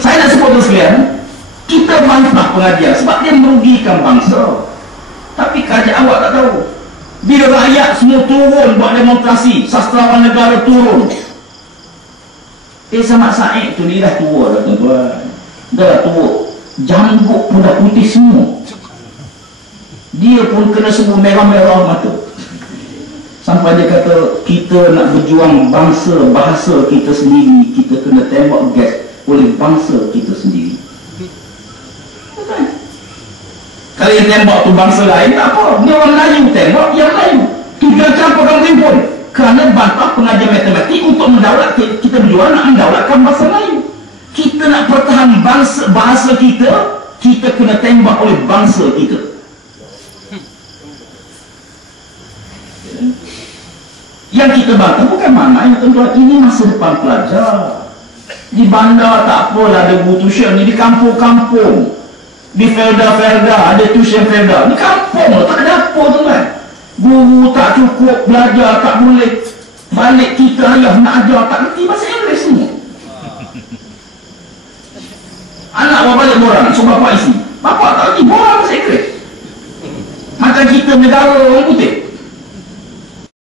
Saya nak sebut sekalian, kita bantah pengajian sebab dia merugikan bangsa. Tapi kerajaan awak tak tahu. Bila rakyat semua turun buat demonstrasi, sastrawan negara turun. Samad Said tu ni dah tua dah tuan-tuan. Dah tua. Janggut pun dah putih semua. Dia pun kena semua merah-merah mata. Sampai dia kata, kita nak berjuang bangsa, bahasa kita sendiri, kita kena tembak gas oleh bangsa kita sendiri. Betul? Kalau yang tembak tu bangsa lain, tak apa. Dia orang Melayu tembak, yang Melayu. Tujuan campur kamu timpun. Kerana bantah pengajian matematik untuk mendaulat, kita berjuang nak mendaulatkan bahasa Melayu. Kita nak pertahan bahasa kita, kita kena tembak oleh bangsa kita. Yang kita bantah bukan mana, tuan-tuan, ini masa depan pelajar. Di bandar tak apalah ada guru tuition ni, di kampung-kampung, di Felda ada tuition Felda. Di kampung tak ada apa tuan-tuan. Guru tak cukup belajar, tak boleh balik, kita ayah nak ajar tak kerti bahasa Inggeris semua. Anak bawa balik borang, so bapak isi, bapak tak kerti borang bahasa Inggeris. Macam kita negara orang putih,